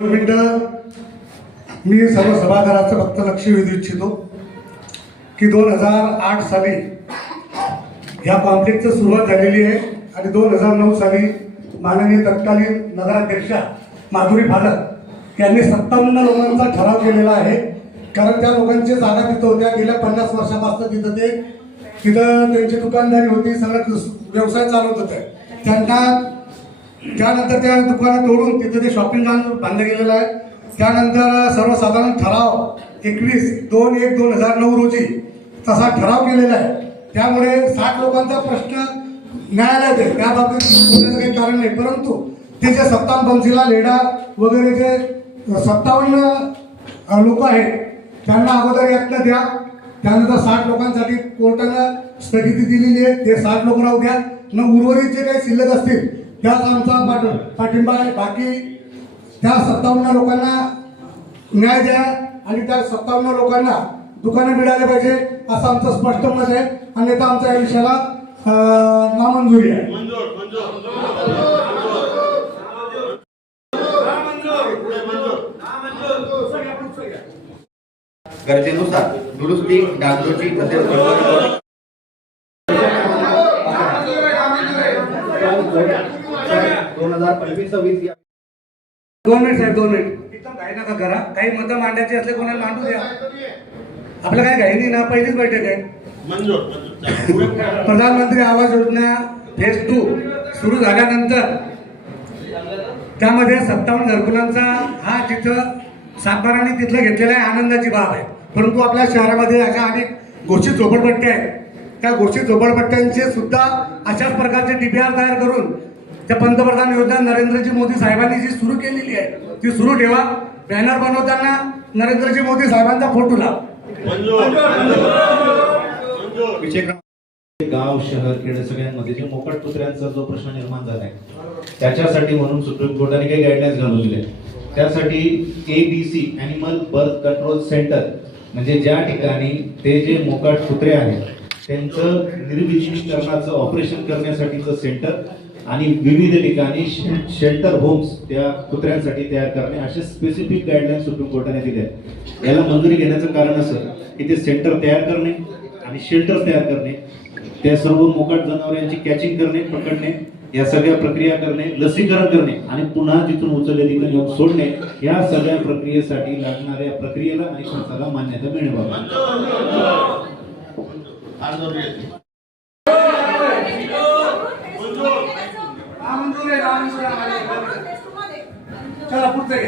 मी सर्व सभागृहाचं फक्त लक्ष वेधू इच्छितो की 2008 साली या कॉम्प्लेक्सची सुरुवात झालेली आहे आणि 2009 साली माननीय तत्कालीन नगराध्यक्षा माधुरी फालक यांनी 57 लोकांचा ठराव केलेला आहे. कारण त्या लोकांची जागा तिथं होत्या, गेल्या 50 वर्षापासून तिथं त्यांची दुकानदारी होती, सगळं व्यवसाय चालवत होते. त्यानंतर त्या दुकानं तोडून तिथे ते शॉपिंग मॉल बांधलं गेलेलं आहे. त्यानंतर सर्वसाधारण ठराव 21/2/2009 रोजी तसा ठराव केलेला आहे. त्यामुळे 60 लोकांचा प्रश्न न्यायालयात आहे, त्याबाबतीत बोलण्याचं काही कारण नाही. परंतु ते जे सत्ताम पंचीला लेडा वगैरे जे 57 लोक आहेत त्यांना अगोदर यातनं द्या. त्यानंतर 60 लोकांसाठी कोर्टानं स्थगिती दिलेली आहे, ते 60 लोक राहू द्या. न उर्वरित जे काही शिल्लक असतील त्याच आमचा पाठिंबा आहे. बाकी त्या 57 लोकांना न्याय द्या आणि त्या 57 लोकांना दुकानं मिळाले पाहिजे असं आमचं स्पष्ट मत आहे. अन्यथा आमच्या या विषयाला नामंजुरी आहे. गरजेनुसार दुरुस्ती डागडुजी तसेच 2025-26 2 मिनिट साहेब, 2 मिनिट इथं घाई नका करा. काही मतं मांडायची असले कोणाला मांडू द्या, आपलं काय घाई नाही ना. पहिलीच बैठक आहे. प्रधानमंत्री आवास योजना फेज 2 सुरू झाल्यानंतर त्यामध्ये 57 घरकुलांचा हा तिथं सातबारांनी तिथलं घेतलेला आहे, आनंदाची बाब आहे. परंतु आपल्या शहरामध्ये अशा अनेक घोषित झोपडपट्ट्या आहेत. त्या घोषित झोपडपट्ट्यांचे सुद्धा अशाच प्रकारचे DPR तयार करून त्या पंतप्रधान योजना नरेंद्रजी मोदी साहेबांनी जी सुरू केलेली आहे ती सुरू ठेवा. बॅनर बनवताना नरेंद्रजी मोदी साहेबांचा फोटो लावा. गाव शहर खेडे सगळ्यांमध्ये जे मोकाट कुत्र्यांचा जो प्रश्न निर्माण झालाय त्याच्यासाठी म्हणून सुप्रीम कोर्टाने काही गाईडलाईन्स घालून दिले. त्यासाठी ABC animal birth control centre म्हणजे ज्या ठिकाणी ते जे मोकाट कुत्रे आहेत त्यांचं निर्विषीकरणाचं ऑपरेशन करण्यासाठीचं सेंटर आणि विविध ठिकाणी शेल्टर होम्स त्या कुत्र्यांसाठी तयार करणे असे स्पेसिफिक गाईडलाईन सुप्रीम कोर्टाने दिले आहेत. याला मंजुरी घेण्याचं कारण असं की ते सेंटर तयार करणे आणि शेल्टर तयार करणे, त्या सर्व मोकाट जनावरांची कॅचिंग करणे, पकडणे, या सगळ्या प्रक्रिया करणे, लसीकरण करणे आणि पुन्हा जिथून उचलले तिथून येऊन सोडणे, या सगळ्या प्रक्रियेसाठी लागणाऱ्या प्रक्रियेला आणि खर्चाला मान्यता मिळवावी. चला पुढचे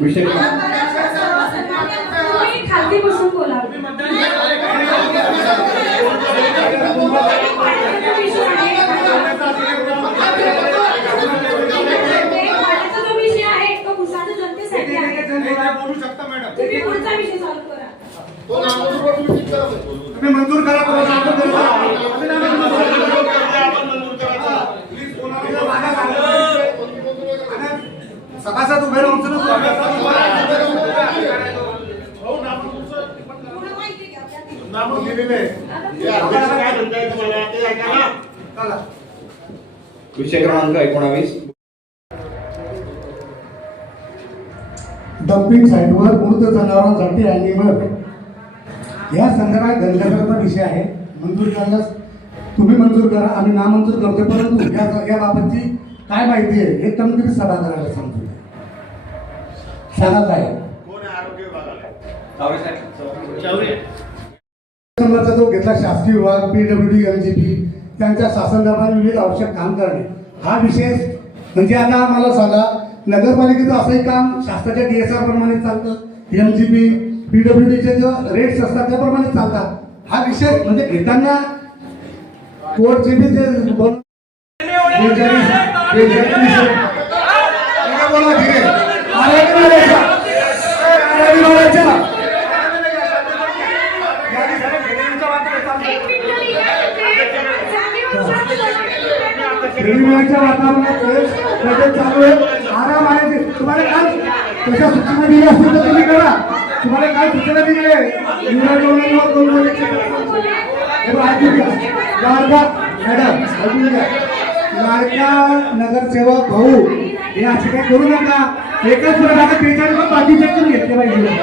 विषय खालती बसून बोला. तुम्ही पुढचा विषय सॉल्व करा. तुम्ही मंजूर करा. सभासद उभे राहून विषय क्रमांक 19 डम्पिंग साईटवर मृत जनावरांसाठी ॲनिमल या संदर्भात गंभीरता विषय आहे. मंजूर करण्यास तुम्ही मंजूर करा, आम्ही नामंजूर करतोय. परंतु या बाबतची काय माहिती आहे हे तंत्री सभागृहाला सांगतो. सांगा काय नंबरचा जो घेतला शासकीय विभाग PWD MGP त्यांच्या शासन दरबार विविध आवश्यक काम करणे हा विशेष. म्हणजे आता मला सांगा, नगरपालिकेचं असंही काम शासनाच्या DSR प्रमाणे चालतं, MGP PWDचे जे रेट्स असतात त्याप्रमाणे चालतात. हा विषय म्हणजे घेताना कोर्टचे बी ते वातावरणात चालू आहे. आराम आहे. तुम्हाला काय तशा सूचना दिल्या असतील तर तुम्ही करा. काय सूचना दिली आहे निवडणुकीवर दोन मुलीचे हे बघा, ऐकून घ्या. लाडका मॅडम ऐकून घ्या. लाडका नगरसेवक भाऊ हे असे काही करू नका. एकच पुढे टाका 43 पण बाकीचे पण घेतले पाहिजे.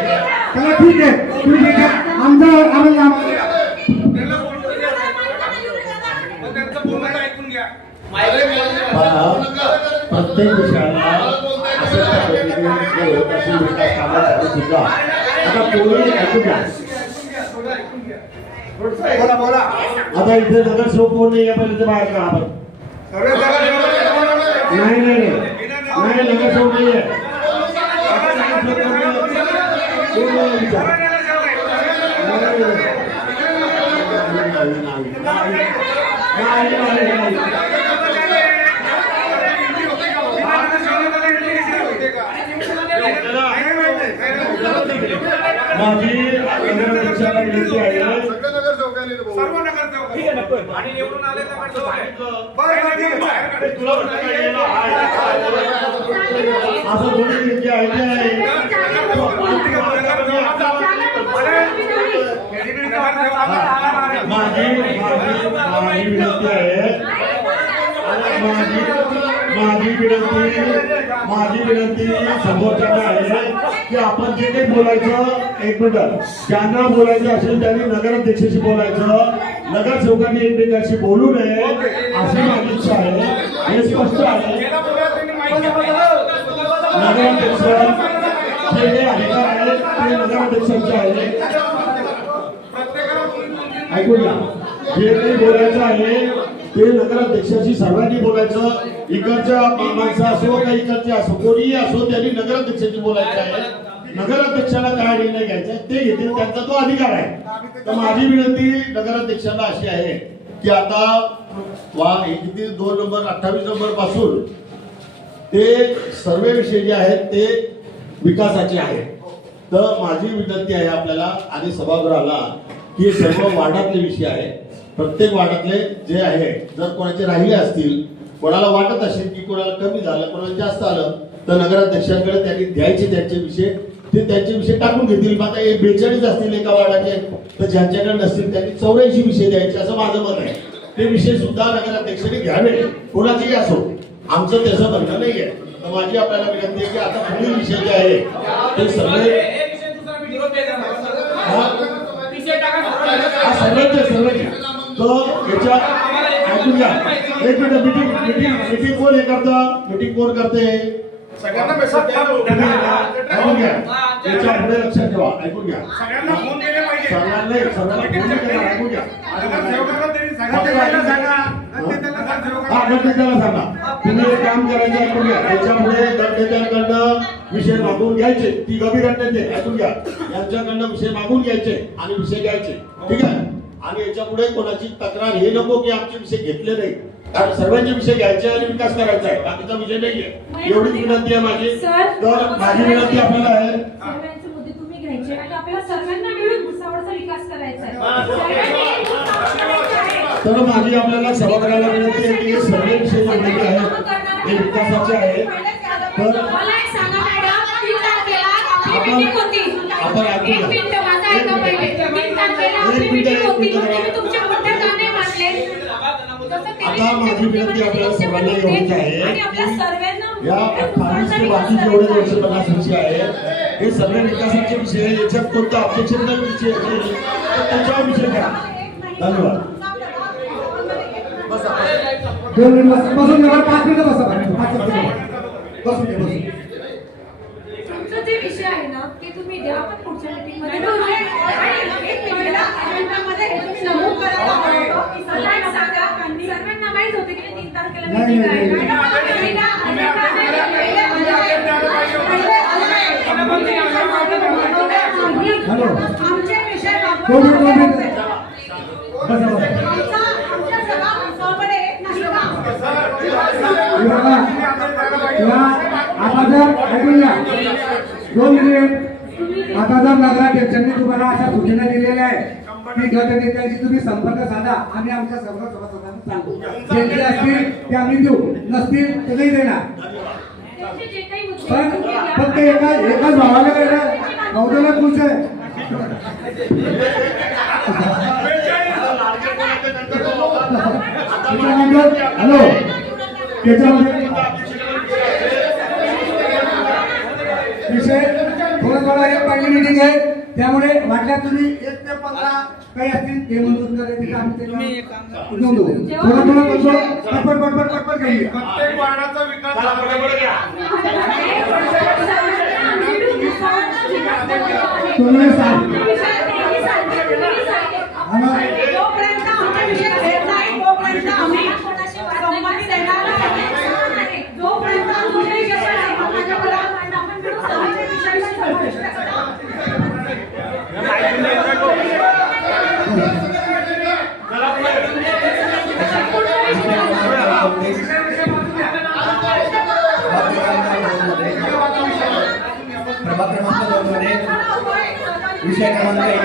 चला ठीक आहे तुम्ही ठीक आहे आम्हाला प्रत्येक विषयाला अशा पद्धतीने अशी विकास कामासाठी सुद्धा आता पोलीस ऐकू द्या. आता इथे नगरसेवक कोण नाही आहे पहिले बाहेर का आपण नाही नाही नाही नगरसेवक नाही आहे. माझी नगराध्यक्षाला विनंती आहे आणि निवडून आले असं थोडी विनंती आहे माझी विनंती आहे माझी विनंती समोरच्यांना आहे की आपण जे काही बोलायचं एक मिनिट ज्यांना बोलायचं असेल त्यांनी नगराध्यक्षाशी बोलायचं. नगरसेवकांनी एकमेकांशी बोलू नये अशी माझी इच्छा आहे. हे स्पष्ट आहे. नगराध्यक्ष जे काही अधिकार आहेत ते नगराध्यक्षांचे आहेत. ऐकून घ्या. जे काही बोलायचं आहे ते नगराध्यक्षाशी सर्वांनी बोलायचं. इकडच्या माणसं असो का इकडचे असो कोणीही असो त्यांनी नगराध्यक्षाशी बोलायचं आहे. नगराध्यक्षाला काय निर्णय घ्यायचा ते घेतील त्यांचा तो अधिकार आहे. तर माझी विनंती नगराध्यक्षाला अशी आहे की आता हे किती 2 नंबर 28 नंबर पासून ते सर्वे विषय जे आहेत ते विकासाचे आहेत. तर माझी विनंती आहे आपल्याला आणि सभागृहाला की सर्व वार्डातले विषय आहे. प्रत्येक वार्डातले जे आहे जर कोणाचे राहिले असतील कोणाला वाटत असेल की कोणाला कमी झालं कोणाला जास्त आलं तर नगराध्यक्षांकडे त्यांनी द्यायचे त्यांचे विषय ते त्यांचे विषय टाकून घेतील. आता 42 असतील एका वार्डाचे तर ज्यांच्याकडे नसतील त्यांनी 84 विषय द्यायचे असं माझं मत आहे. ते विषय सुद्धा नगराध्यक्षांनी घ्यावे कोणाचेही असो. आमचं त्याचं म्हणणं नाही आहे. तर माझी आपल्याला विनंती आहे की आता पुढील विषय जे आहे ते सगळे सर्वांचे तर याच्या ऐकून घ्या. एक मिनिट मीटिंग कोण हे करतं मीटिंग कोण करते ऐकून घ्या. याच्या पुढे लक्षात ठेवा. ऐकून घ्या. सगळ्यांना फोन केले पाहिजे. सर्वांना फोन केला. ऐकून घ्या. हा गटनेत्याला सांगा तुम्ही एक काम करायचं. ऐकून घ्या. याच्यापुढे गटनेत्याकडनं विषय मागून घ्यायचे. ती गंभीर गटनेते ऐकून घ्या. यांच्याकडनं विषय मागून घ्यायचे आणि विषय घ्यायचे. ठीक आहे. आणि याच्या पुढे कोणाची तक्रार हे नको की आमचे विषय घेतले नाही. कारण सर्वांचे विषय घ्यायचे आणि विकास करायचा आहे. बाकीचा विषय नाहीये. एवढीच विनंती आहे माझी. तर माझी विनंती आपल्याला आहे सर्वांचे मुद्दे तुम्ही घ्यायचे आणि आपल्याला सर्वांना मिळून भुसावळचा विकास करायचा आहे. तर माझी आपल्याला सभागृहाला विनंती आहे की हे सर्व विषय जे आहेत हे विकासाचे आहेत. तर मला एक सांगा मॅडम 3 तारखेला आपली मीटिंग होती. आपण ऐकूया. एक मिनिट माझा ऐका पहिले. 3 तारखेला आपली मीटिंग होती म्हणजे मी तुमचे मुद्दे का नाही मांडले. आता माझी विनंती आपल्याला सर्वांना एवढीच आहे आणि आपल्या सर्वांना या 28 ते बाकी जेवढे 250 विषय आहे हे सगळे विकासाचे विषय याच्यात कोणता ऑब्जेक्शन नाही विषय त्याच्यावर विषय घ्या. धन्यवाद. 2 मिनिट बसून घ्या. 5 मिनिटं बसा. 5 मिनिटं बसून घ्या. तुमचा जे विषय आहे ना ते तुम्ही द्या. आपण पुढच्या मीटिंग मध्ये बोलू. आणि एक मिनिट अजेंडामध्ये हे तुम्ही नमूद करायला हवं होतं. सर्वांना सांगा. सर्वांना माहित होते की 3 तारखेला मीटिंग आहे. हॅलो आमचे विषय 2 मिनिट बसा बसा. आमच्या सभा भुसावळमध्ये नाही का? आता जर ऐकून घ्या 2 मिनिट. आता जर नगराध्यक्षांनी तुम्हाला अशा सूचना दिलेल्या आहे की गटनेत्यांशी तुम्ही संपर्क साधा आणि आमच्या सर्व सभासदांना सांगू. जे असतील ते आम्ही देऊ नसतील तर नाही देणार. त्यांचे जे काही मुद्दे पण आहेत, तुम्ही द्या. फक्त एकाच भावाला काय बहुतेक खुश आहे त्याच्यामध्ये विषय थोडा एक पहिली मिटिंग आहे, त्यामुळे वाटल्यास तुम्ही 1 ते 15 काही असतील ते मंजूर करायचे का आम्ही त्याच्यावर घेऊन देऊ. पटपट घेऊया. प्रत्येक वार्डाचा विकास झाला घ्या. तुम्ही सांग. जोपर्यंत आमचा विषय घेत नाही तोपर्यंत आम्ही संमती देणार नाही. जोपर्यंत आमचा विषय नाही माझ्याकडे आपण मिळून समिती विषयाशी संघर्ष करा. प्रभाग क्रमांक 2 मध्ये विषय क्रमांक 1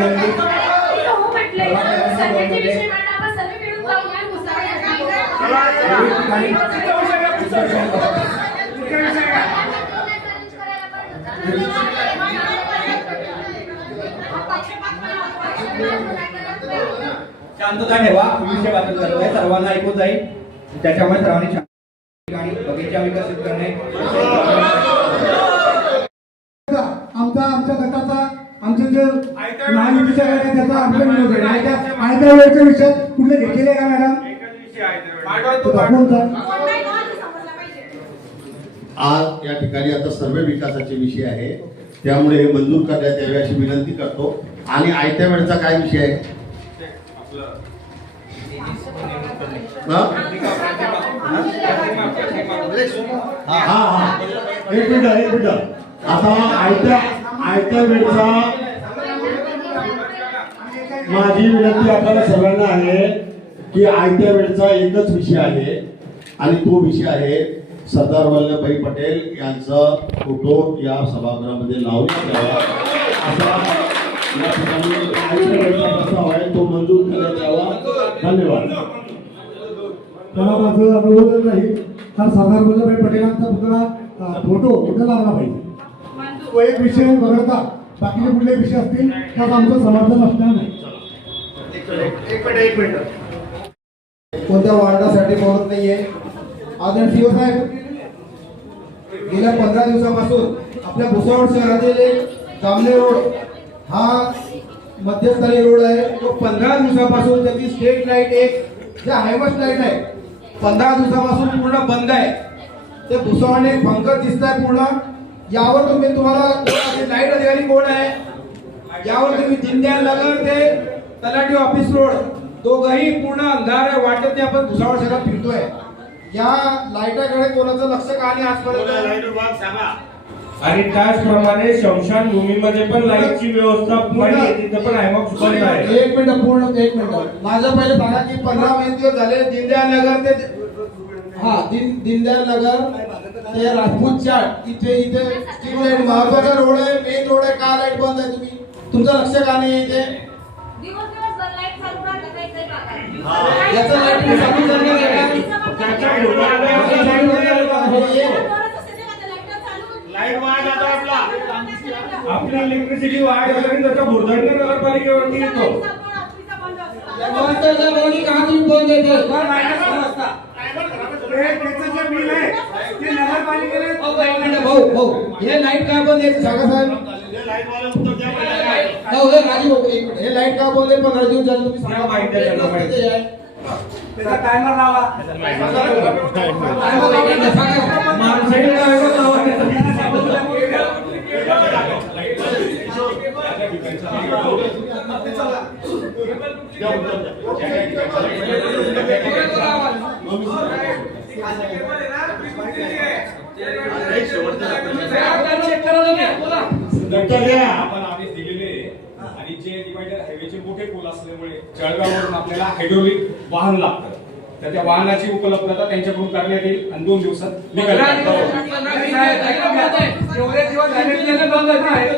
शांतता ठेवा. विषय वाचन चालू आहे, सर्वांना ऐकू जाईल. त्याच्यामुळे सर्वांनी ठिकाणी बगीचा विकसित करणे, आमच्या गटाचा आमचे जे महायुतीच्या गट आहे त्याचा आमचा विरोध आहे. आयत्या वेळेचे विषय कुठले घेतलेले का मॅडम? एकच विषय आहे तो दाखवून आज या ठिकाणी आता सर्व विकासाचे विषय आहे, त्यामुळे हे मंजूर करण्यात यावे अशी विनंती करतो. आणि आयत्या वेळचा काय विषय आहे? एक मिनिट. आता आयत्या वेळचा माझी विनंती आपल्याला सर्वांना आहे की आयत्या वेळचा एकच विषय आहे आणि तो विषय आहे सरदार वल्लभभाई पटेल यांचा फोटो या सभागृहामध्ये लावण्यात यावा असा या ठिकाणी आयत्या वेळचा प्रस्ताव आहे, तो मंजूर करण्यात यावा. धन्यवाद. मला माझं अनुरोध नाही, हा सरदार वल्लभभाई पटेलांचा पुतळा फोटो इथं लावला पाहिजे. तो एक विषय वगळता बाकीचे कुठले विषय असतील त्यात आमचं समर्थन असणार नाही. एक मिनिट. कोणत्या वार्डासाठी बोलत नाहीये. आदरणीय सीओ साहेब, गेल्या 15 दिवसापासून आपल्या भुसावळ शहरातील जामने रोड हा मध्यस्थानी रोड आहे. तो 15 दिवसापासून त्याची स्ट्रीट लाईट एक जे हायवेस्ट लाईट आहे 15 दिवसापासून पूर्ण बंद आहे. ते भुसावळने भंकर दिसत आहे पूर्ण. यावर तुम्हाला लाईट अधिकारी कोण आहे? यावर तुम्ही दीनदयाल नगर ते तलाठी ऑफिस रोड दोघंही पूर्ण अंधार आहे, वाटत नाही आपण भुसावळ शहरात फिरतोय. या लाईटाकडे कोणाचं लक्ष का नाही आजपर्यंत? आणि त्याचप्रमाणे स्मशानभूमीमध्ये पण लाईटची व्यवस्था पूर्ण तिथं पण आहे. मग बंद आहे. एक मिनिट. माझं पहिले सांगा की 15 दिवस झाले दीनदयाल नगर ते दीनदयाल नगर ते राजपूत चाट इथे स्ट्रीट लाईट महत्वाचा रोड आहे, मेन रोड आहे. का लाईट बंद आहे? तुमचं लक्ष का नाही इथे? याचं लाईट चालू आपली इलेक्ट्रिसिटी वाढ वगैरे त्याच्या भुर्दंड नगरपालिकेवरती येतो. भाऊ हे लाईट का बंद आहे सांगा साहेब. हे लाईट का बंद आहे? 15 दिवस झाले तुम्ही सांगा. त्याचा टायमर लावा. आपण आदेश दिलेले आणि जे डिवायडर हायवेचे मोठे पूल असल्यामुळे जळगाववरून आपल्याला हायड्रोलिक वाहन लागतं. तर त्या वाहनाची उपलब्धता त्यांच्याकडून करण्यात येईल आणि 2 दिवसात निघाल. एवढे दिवस झाले बंद आहे.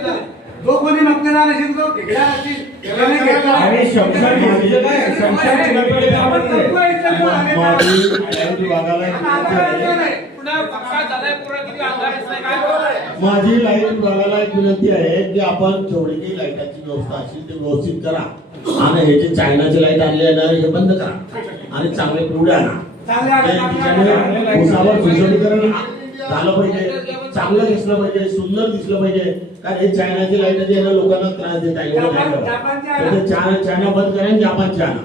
जो कोणी मतदार असेल तो घेतला असेल आणि शमशान माझी लाईट विभागाला एक विनंती आहे की आपण जेवढी काही लाईटाची व्यवस्था असेल ते व्यवस्थित करा आणि हे जे चायनाचे लाईट आणले आहे ना हे बंद करा आणि चांगले पुढे आणा. त्याच्यामुळे उसावर सुशोभीकरण झालं पाहिजे, चांगलं दिसलं पाहिजे, सुंदर दिसलं पाहिजे. कारण हे चायनाची लाईट जे लोकांना त्रास देत आहे चायना बंद करा, जापान चायना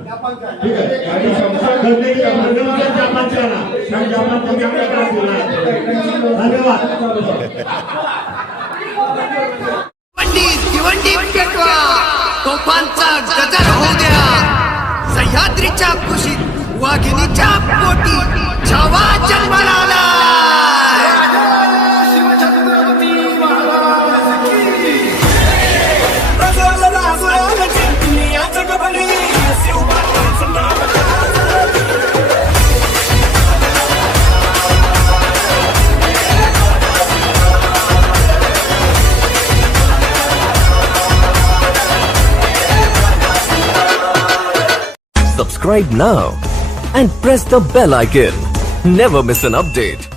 ठीक आहे. आणि संशय करणे की जापान चायना, कारण जापानचा चांगला त्रास दिला. धन्यवाद. भिवंडी पेटवा, तोफांचा गजर होऊ द्या. सह्याद्रीच्या कुशीत वाघिणीच्या पोटी छावा जन्माला आला. Subscribe now and press the bell icon. Never miss an update.